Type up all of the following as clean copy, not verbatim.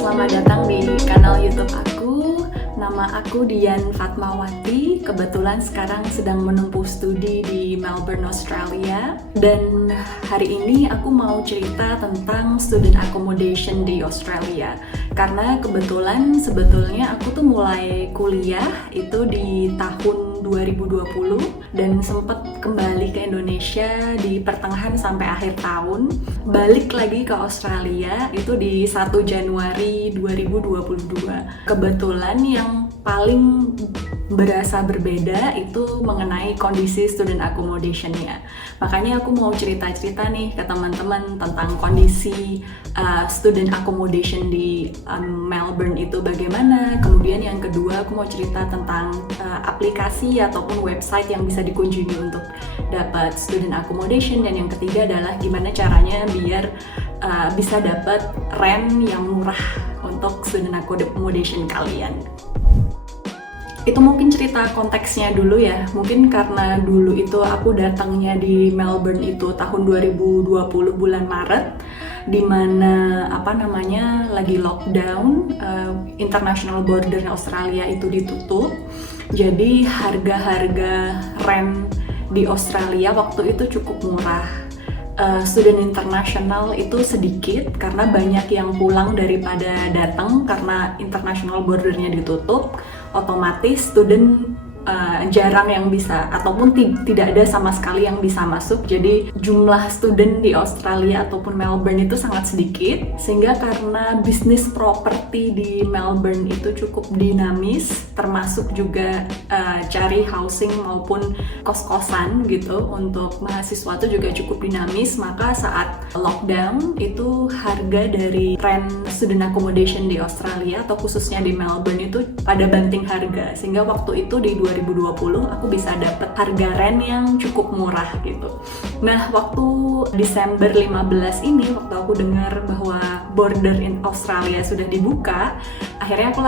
selamat datang di kanal YouTube aku. Nama aku Dian Fatmawati. Kebetulan sekarang sedang menempuh studi di Melbourne, Australia. Dan hari ini aku mau cerita tentang student accommodation di Australia. Karena kebetulan sebetulnya aku tuh mulai kuliah itu di tahun 2020 dan sempat kembali ke Indonesia di pertengahan sampai akhir tahun. Balik lagi ke Australia itu di 1 Januari 2022. Kebetulan yang paling berasa berbeda itu mengenai kondisi student accommodation-nya. Makanya aku mau cerita-cerita nih ke teman-teman tentang kondisi student accommodation di Melbourne itu bagaimana. Kemudian yang kedua aku mau cerita tentang aplikasi ataupun website yang bisa dikunjungi untuk dapat student accommodation. Dan yang ketiga adalah gimana caranya biar bisa dapat rent yang murah untuk student accommodation kalian. Itu mungkin cerita konteksnya dulu ya. Mungkin karena dulu itu aku datangnya di Melbourne itu tahun 2020 bulan Maret, dimana lagi lockdown, international border Australia itu ditutup. Jadi harga-harga rent di Australia waktu itu cukup murah. Student internasional itu sedikit karena banyak yang pulang daripada datang karena international bordernya ditutup. Otomatis student jarang yang bisa ataupun tidak ada sama sekali yang bisa masuk. Jadi jumlah student di Australia ataupun Melbourne itu sangat sedikit, sehingga karena bisnis properti di Melbourne itu cukup dinamis, termasuk juga cari housing maupun kos-kosan gitu untuk mahasiswa itu juga cukup dinamis. Maka saat lockdown itu harga dari rent student accommodation di Australia atau khususnya di Melbourne itu pada banting harga, sehingga waktu itu di 2020 aku bisa dapat harga rent yang cukup murah gitu. Nah, waktu Desember 15 ini, waktu aku dengar bahwa border in Australia sudah dibuka, akhirnya aku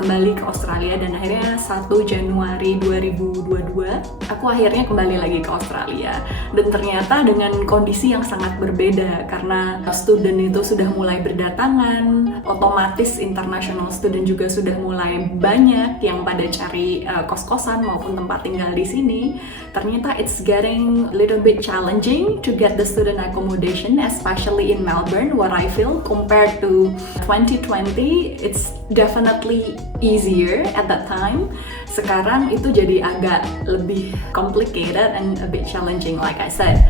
kembali ke Australia. Dan akhirnya 1 Januari 2022 aku akhirnya kembali lagi ke Australia. Dan ternyata dengan kondisi yang sangat berbeda karena student itu sudah mulai berdatangan, otomatis international student juga sudah mulai banyak yang pada cari kos-kosan maupun tempat tinggal di sini. Ternyata it's getting a little bit challenging to get the student accommodation, especially in Melbourne. What I feel compared to 2020, it's definitely easier at that time. Sekarang itu jadi agak lebih complicated and a bit challenging, like I said.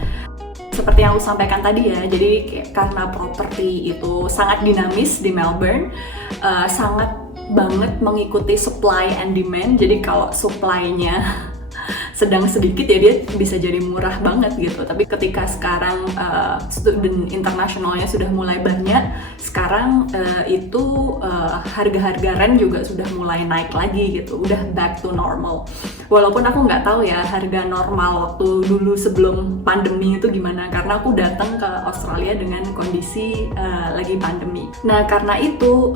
Seperti yang aku sampaikan tadi ya, jadi karena properti itu sangat dinamis di Melbourne, sangat banget mengikuti supply and demand. Jadi kalau supply-nya sedang sedikit ya dia bisa jadi murah banget gitu. Tapi ketika sekarang student internasionalnya sudah mulai banyak, sekarang itu harga-harga rent juga sudah mulai naik lagi gitu, udah back to normal. Walaupun aku nggak tahu ya harga normal waktu dulu sebelum pandemi itu gimana, karena aku datang ke Australia dengan kondisi lagi pandemi. Nah, karena itu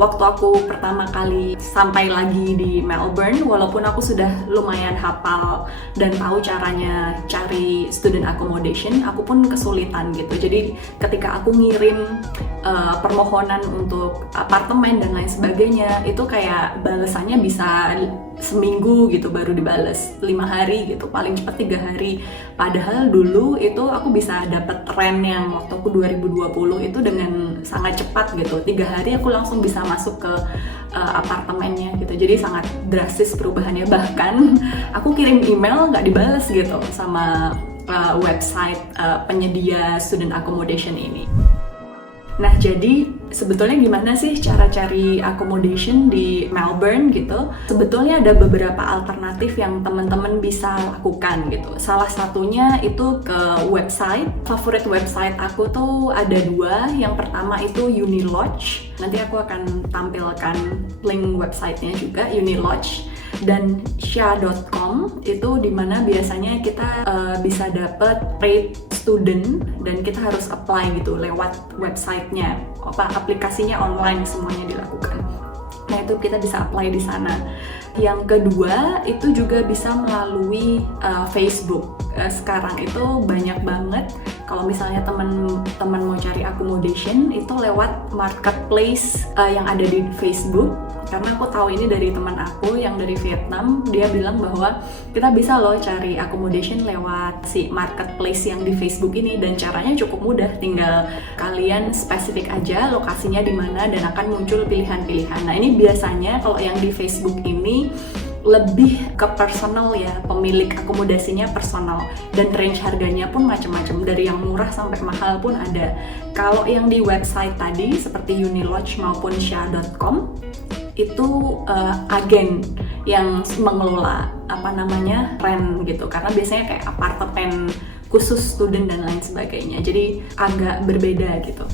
waktu aku pertama kali sampai lagi di Melbourne, walaupun aku sudah lumayan hafal dan tahu caranya cari student accommodation, aku pun kesulitan gitu. Jadi ketika aku ngirim permohonan untuk apartemen dan lain sebagainya, itu kayak balasannya bisa seminggu gitu baru dibales, 5 hari gitu, paling cepat 3 hari. Padahal dulu itu aku bisa dapat rent yang waktu aku 2020 itu dengan sangat cepat gitu, 3 hari aku langsung bisa masuk ke apartemennya gitu. Jadi sangat drastis perubahannya. Bahkan aku kirim email nggak dibales gitu sama website penyedia student accommodation ini. Nah, jadi sebetulnya gimana sih cara cari accommodation di Melbourne gitu? Sebetulnya ada beberapa alternatif yang teman-teman bisa lakukan gitu. Salah satunya itu ke website. Favorit website aku tuh ada 2. Yang pertama itu Unilodge. Nanti aku akan tampilkan link websitenya juga, Unilodge. Dan sha.com itu dimana biasanya kita bisa dapat rate student dan kita harus apply gitu lewat websitenya. Aplikasinya online semuanya dilakukan. Nah, itu kita bisa apply di sana. Yang kedua itu juga bisa melalui Facebook. Sekarang itu banyak banget Kalau misalnya teman-teman mau cari accommodation itu lewat marketplace yang ada di Facebook. Karena aku tahu ini dari teman aku yang dari Vietnam, dia bilang bahwa kita bisa loh cari accommodation lewat si marketplace yang di Facebook ini, dan caranya cukup mudah, tinggal kalian spesifik aja lokasinya di mana dan akan muncul pilihan-pilihan. Nah, ini biasanya kalau yang di Facebook ini lebih ke personal ya, pemilik akomodasinya personal, dan range harganya pun macam-macam, dari yang murah sampai mahal pun ada. Kalau yang di website tadi seperti Unilodge maupun Sha.com itu agen yang mengelola rent gitu, karena biasanya kayak apartemen khusus student dan lain sebagainya, jadi agak berbeda gitu.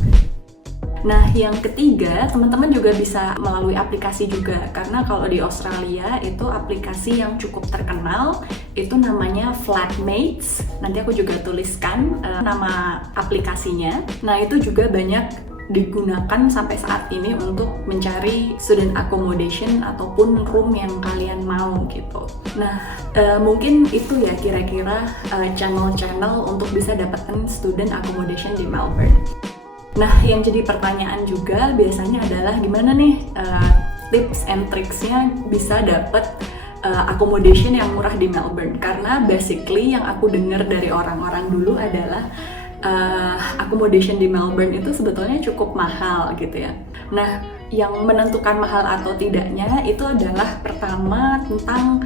Nah, yang ketiga, teman-teman juga bisa melalui aplikasi juga, karena kalau di Australia itu aplikasi yang cukup terkenal itu namanya Flatmates. Nanti aku juga tuliskan nama aplikasinya. Nah, itu juga banyak digunakan sampai saat ini untuk mencari student accommodation ataupun room yang kalian mau gitu. Nah, mungkin itu ya kira-kira channel-channel untuk bisa dapetin student accommodation di Melbourne. Nah, yang jadi pertanyaan juga biasanya adalah gimana nih tips and tricksnya bisa dapet accommodation yang murah di Melbourne. Karena basically yang aku dengar dari orang-orang dulu adalah accommodation di Melbourne itu sebetulnya cukup mahal gitu ya. Nah, yang menentukan mahal atau tidaknya itu adalah pertama tentang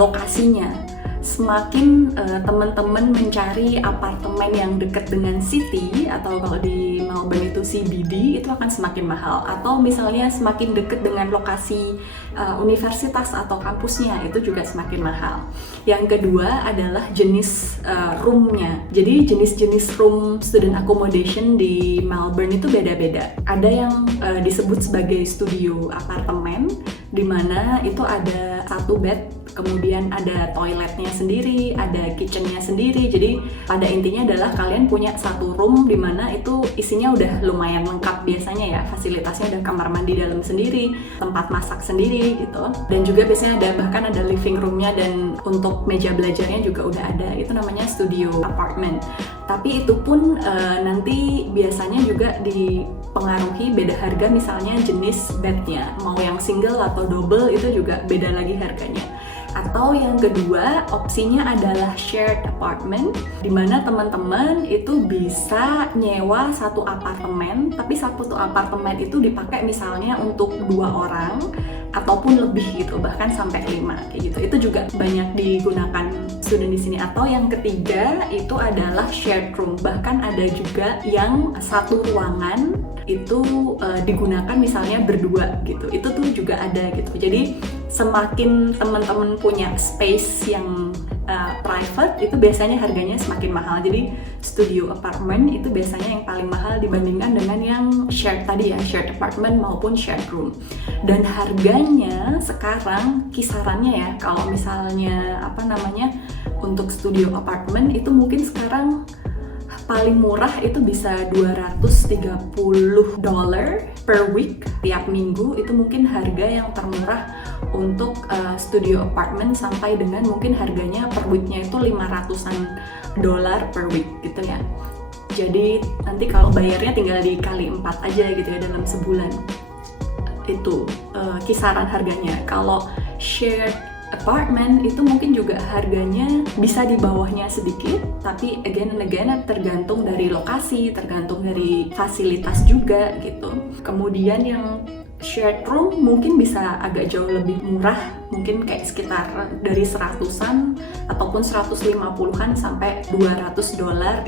lokasinya. Semakin teman-teman mencari apartemen yang dekat dengan city, atau kalau di Melbourne itu CBD, itu akan semakin mahal. Atau misalnya semakin dekat dengan lokasi universitas atau kampusnya, itu juga semakin mahal. Yang kedua adalah jenis roomnya. Jadi jenis-jenis room student accommodation di Melbourne itu beda-beda. Ada yang disebut sebagai studio apartemen, di mana itu ada satu bed, kemudian ada toiletnya sendiri, ada kitchennya sendiri. Jadi pada intinya adalah kalian punya satu room di mana itu isinya udah lumayan lengkap biasanya ya, fasilitasnya ada kamar mandi dalam sendiri, tempat masak sendiri gitu, dan juga biasanya bahkan ada living roomnya, dan untuk meja belajarnya juga udah ada. Itu namanya studio apartment. Tapi itu pun nanti biasanya juga dipengaruhi beda harga, misalnya jenis bednya, mau yang single atau double itu juga beda lagi harganya. Atau yang kedua, opsinya adalah shared apartment, di mana teman-teman itu bisa nyewa satu apartemen, tapi satu apartemen itu dipakai misalnya untuk 2 orang ataupun lebih gitu, bahkan sampai 5 kayak gitu. Itu juga banyak digunakan student di sini. Atau yang ketiga itu adalah shared room, bahkan ada juga yang satu ruangan itu digunakan misalnya berdua gitu. Itu tuh juga ada gitu. Jadi semakin teman-teman punya space yang private, itu biasanya harganya semakin mahal. Jadi studio apartment itu biasanya yang paling mahal dibandingkan dengan yang shared tadi ya, shared apartment maupun shared room. Dan harganya sekarang kisarannya ya, kalau misalnya untuk studio apartment itu mungkin sekarang paling murah itu bisa $230 per week tiap minggu. Itu mungkin harga yang termurah untuk studio apartment, sampai dengan mungkin harganya per weeknya itu $500-an per week gitu ya. Jadi nanti kalau bayarnya tinggal dikali 4 aja gitu ya dalam sebulan. Itu kisaran harganya. Kalau shared apartment itu mungkin juga harganya bisa di bawahnya sedikit, tapi again tergantung dari lokasi, tergantung dari fasilitas juga gitu. Kemudian yang shared room mungkin bisa agak jauh lebih murah, mungkin kayak sekitar dari 100-an ataupun 150-an sampai $200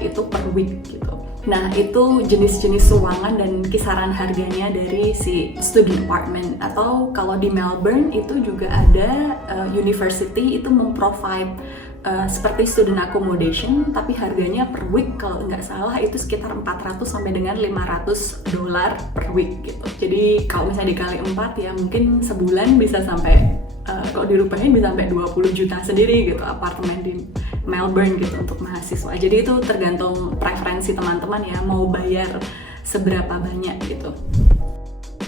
itu per week gitu. Nah, itu jenis-jenis ruangan dan kisaran harganya dari si student apartment. Atau kalau di Melbourne itu juga ada university itu memprovide seperti student accommodation, tapi harganya per week kalau nggak salah itu sekitar $400 sampai dengan $500 per week gitu. Jadi kalau misalnya dikali 4 ya mungkin sebulan bisa sampai kalau dirupain bisa sampai 20 juta sendiri gitu apartemen di Melbourne gitu untuk mahasiswa. Jadi itu tergantung preferensi teman-teman ya, mau bayar seberapa banyak gitu.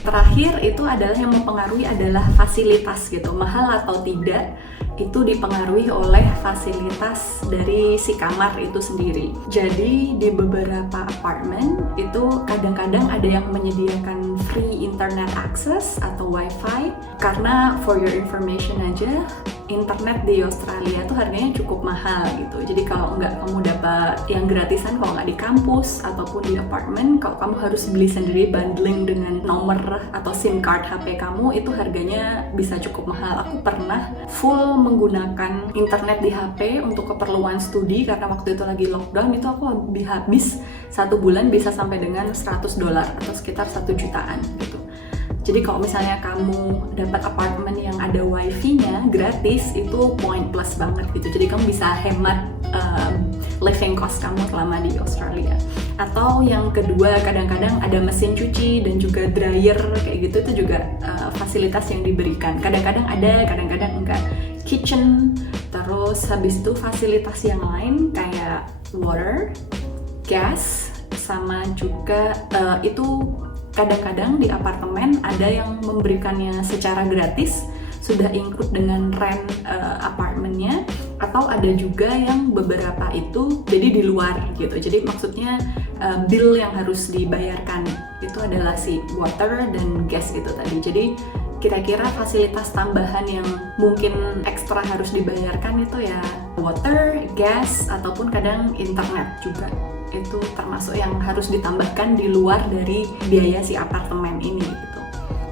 terakhir itu adalah yang mempengaruhi adalah fasilitas gitu, mahal atau tidak itu dipengaruhi oleh fasilitas dari si kamar itu sendiri. Jadi di beberapa apartemen itu kadang-kadang ada yang menyediakan free internet access atau wifi, karena for your information aja, internet di Australia tuh harganya cukup mahal gitu. Jadi kalau nggak kamu dapat yang gratisan, kalau nggak di kampus ataupun di apartemen, kalau kamu harus beli sendiri bundling dengan nomor atau SIM card HP kamu, itu harganya bisa cukup mahal. Aku pernah full menggunakan internet di HP untuk keperluan studi karena waktu itu lagi lockdown, itu aku habis 1 bulan bisa sampai dengan $100 atau sekitar 1 jutaan gitu. Jadi kalau misalnya kamu dapat apartemen yang ada wifi-nya gratis, itu point plus banget gitu. Jadi kamu bisa hemat living cost kamu selama di Australia. Atau yang kedua, kadang-kadang ada mesin cuci dan juga dryer kayak gitu, itu juga fasilitas yang diberikan. Kadang-kadang ada, kadang-kadang enggak. Kitchen, terus habis itu fasilitas yang lain kayak water, gas, sama juga itu kadang-kadang di apartemen ada yang memberikannya secara gratis, sudah include dengan rent apartemennya, atau ada juga yang beberapa itu jadi di luar gitu. Jadi maksudnya bill yang harus dibayarkan itu adalah si water dan gas itu tadi. Jadi kira-kira fasilitas tambahan yang mungkin ekstra harus dibayarkan itu ya water, gas, ataupun kadang internet juga. Itu termasuk yang harus ditambahkan di luar dari biaya si apartemen ini gitu.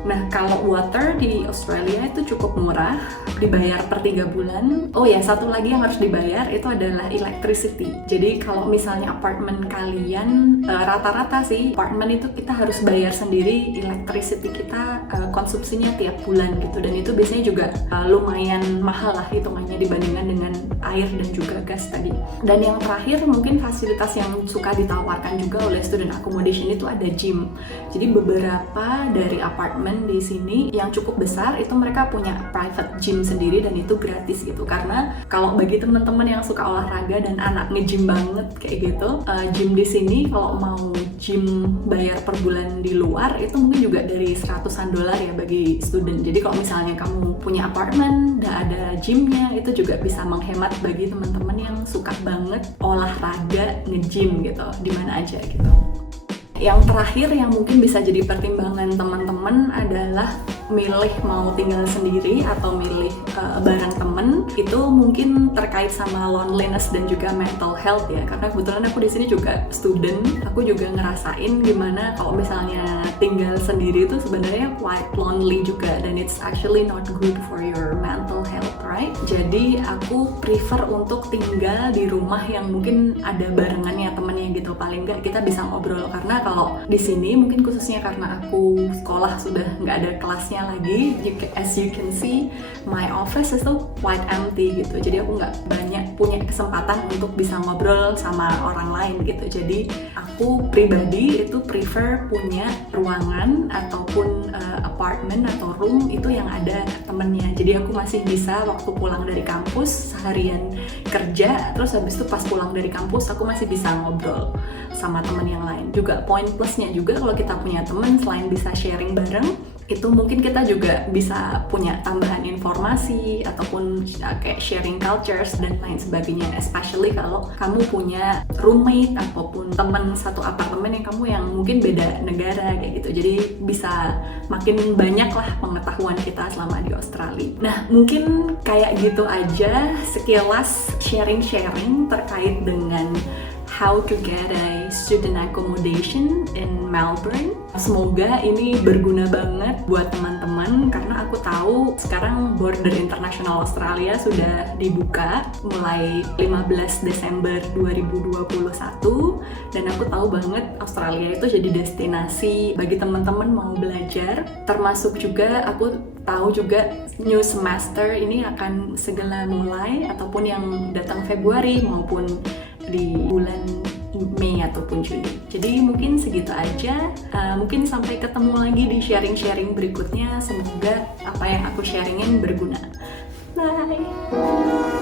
Nah, kalau water di Australia itu cukup murah, dibayar per 3 bulan. Oh ya, satu lagi yang harus dibayar itu adalah electricity. Jadi kalau misalnya apartemen kalian, rata-rata sih apartemen itu kita harus bayar sendiri electricity kita, konsumsinya tiap bulan gitu. Dan itu biasanya juga lumayan mahal lah hitungannya dibandingkan dengan air dan juga gas tadi. Dan yang terakhir mungkin fasilitas yang suka ditawarkan juga oleh student accommodation itu ada gym. Jadi beberapa dari apartemen di sini yang cukup besar itu mereka punya private gym sendiri dan itu gratis gitu. Karena kalau bagi teman-teman yang suka olahraga dan anak nge-gym banget kayak gitu, gym di sini kalau mau gym bayar per bulan di luar itu mungkin juga dari $100 ya bagi student. Jadi kalau misalnya kamu punya apartemen dan ada gymnya, itu juga bisa menghemat bagi teman-teman yang suka banget olahraga nge-gym gitu, di mana aja gitu. Yang terakhir yang mungkin bisa jadi pertimbangan teman-teman adalah milih mau tinggal sendiri atau milih bareng temen. Itu mungkin terkait sama loneliness dan juga mental health ya, karena kebetulan aku di sini juga student. Aku juga ngerasain gimana kalau misalnya tinggal sendiri itu sebenarnya quite lonely juga, dan it's actually not good for your mental health, right? Jadi aku prefer untuk tinggal di rumah yang mungkin ada barengannya temennya gitu, paling nggak kita bisa ngobrol. Karena kalau di sini mungkin khususnya karena aku sekolah sudah nggak ada kelasnya lagi, as you can see my office itu quite empty gitu. Jadi aku nggak banyak punya kesempatan untuk bisa ngobrol sama orang lain gitu. Jadi aku pribadi itu prefer punya ruangan ataupun apartment atau room itu yang ada temennya. Jadi aku masih bisa waktu pulang dari kampus seharian kerja, terus habis itu pas pulang dari kampus aku masih bisa ngobrol sama temen yang lain. Juga poin plusnya juga kalau kita punya temen, selain bisa sharing bareng, itu mungkin kita juga bisa punya tambahan informasi ataupun kayak sharing cultures dan lain sebagainya, especially kalau kamu punya roommate ataupun teman satu apartemen yang kamu yang mungkin beda negara kayak gitu. Jadi bisa makin banyak lah pengetahuan kita selama di Australia. Nah, mungkin kayak gitu aja sekilas sharing-sharing terkait dengan how to get a student accommodation in Melbourne. Semoga ini berguna banget buat teman-teman, karena aku tahu sekarang border internasional Australia sudah dibuka mulai 15 Desember 2021, dan aku tahu banget Australia itu jadi destinasi bagi teman-teman mau belajar. Termasuk juga aku tahu juga new semester ini akan segera mulai, ataupun yang datang Februari maupun di bulan Mei ataupun Juni. Jadi mungkin segitu aja. Mungkin sampai ketemu lagi di sharing-sharing berikutnya. Semoga apa yang aku sharingin berguna. Bye!